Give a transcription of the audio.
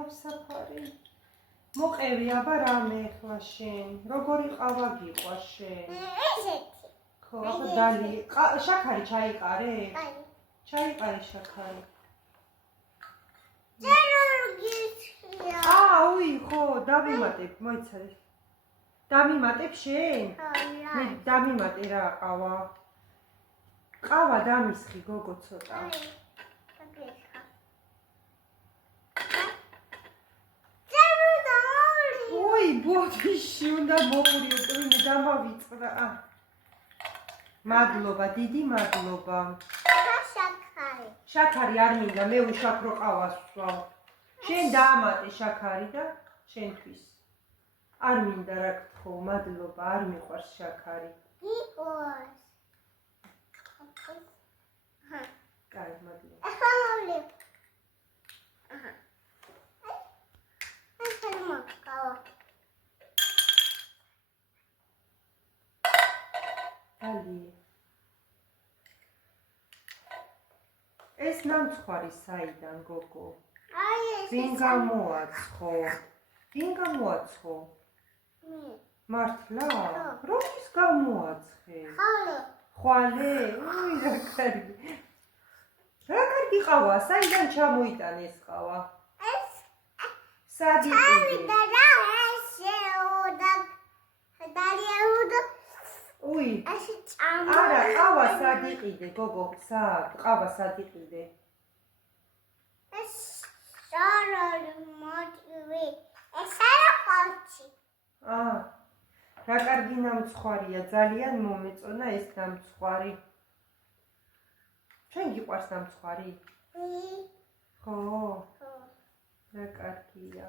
თავსაფარი. მოყევი აბა რამე ახლა შენ. როგორი ყავა გიყვარს შენ? ესეთი. ხო, აბა დალი. შაქარი ჩაიყარე? აი. ჩაიყარე შაქარი. წეროგისია. უი, ხო, დავიმატებ, მოიცადე. დამიმატებ შენ? მე დამიმატე რა ყავა. ყავა დამისხი გოგო ცოტა. უი, ბოდიში უნდა მოვურიო, ტვინი დამავიწრა. მადლობა, დიდი მადლობა. შაქარი. შაქარი არ მინდა, მე უშაქრო ყავას ვსვავ. შენ დაამატე შაქარი და შენთვის. არ მინდა რა გთხოვ, მადლობა, არ მიყვარს შაქარი. გიყვარს. კაი, მადლობა. ახლა მოვლებ. ახლა მოკავა. დალი. ეს ნამცხვარი საიდან გოგო? აი ეს. ვინ გამოაცხო? ვინ გამოაცხო? მე. მართლა? რომის გამოაცხე? ხალე. ხვალე? უი, რა კარგი. რა კარგი ყავა, საიდან ჩამოიტანე ეს ყავა? ეს სად იყიდე? და რა შეუდა. დალიაუდა. უი. ასე წამა. არა, ყავა სად იყიდე, გოგო, სად? ყავა სად იყიდე? ეს სარალი მოტივი. ეს არა ყავჩი. რა კარგი ნამცხვარია, ძალიან მომეწონა ეს ნამცხვარი. შენ გიყვარს ნამცხვარი? ხო. ხო, ხო. რა კარგია.